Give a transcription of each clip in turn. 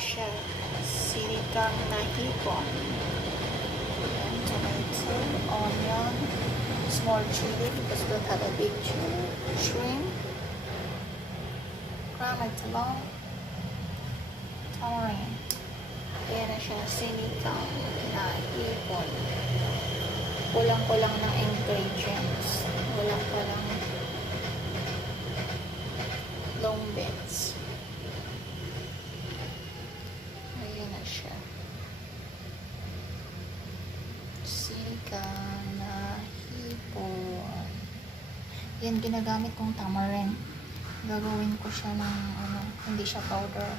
Siya silikang na hipon. Ayan, tomato, onion, small chili because we don't have a big chili, shrimp, crab and talong, tamarind. Ayan na siya silikang na hipon. Kulang-kulang ng ingredients. Walang palang long bits. Siya. Silikang na hipon. Yan, ginagamit kong tamarind. Gagawin ko siya ng hindi siya powder.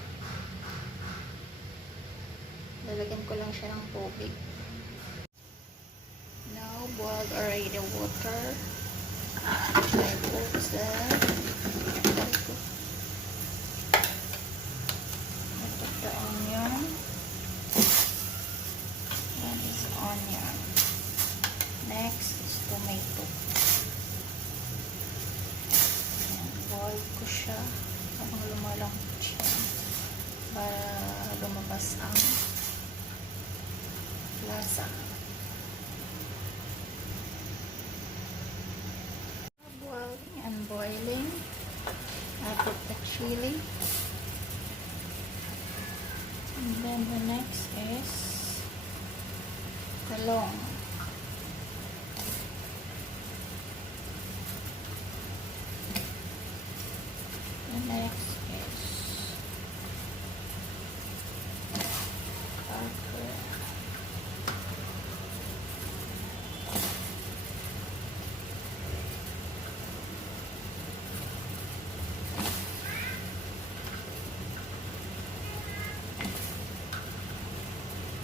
Lalagyan ko lang siya ng tubig. Now, boiled already the water. I put the onion. Onion. Next is tomato. Ayan, boil ko siya habang lumalambot siya para lumabas ang lasa. Boiling and boiling. I put the chili. And then the next is talong. The next is okra.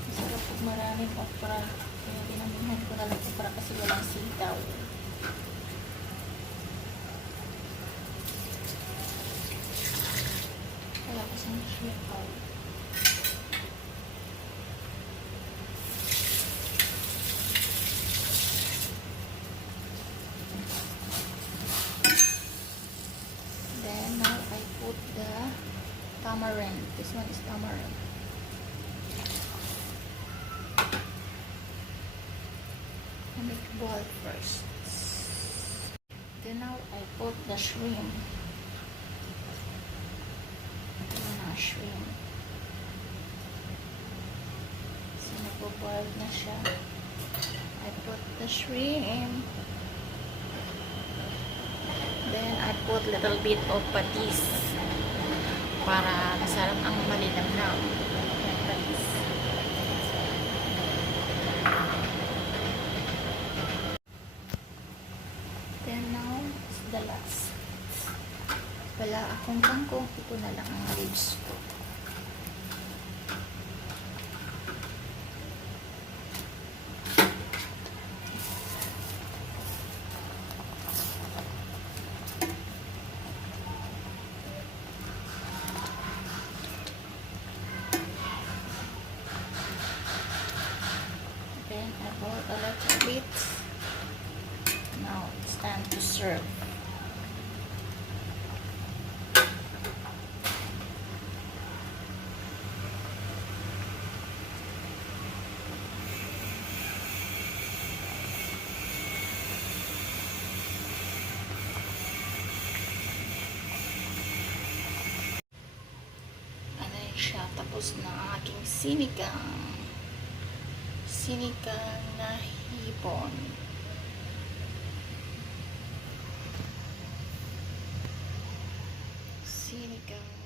Masarap pag maraming okra. Kaya dinamihan ko na lang okra kasi walang sitaw. Wala kasing sitaw. Then now I put the tamarind. This one is tamarind. Make boil first. Then now I put the shrimp. Shrimp. So nagbo-boil na siya. I put the shrimp. Then I put little bit of patis para masarap ang malinamnam. Patis. Then now is the last. Wala akong kangkong, ito na lang ang ribs ko. Then I bought a little bit. Now it's time to serve. sinigang. Sinigang na hipon. Sinigang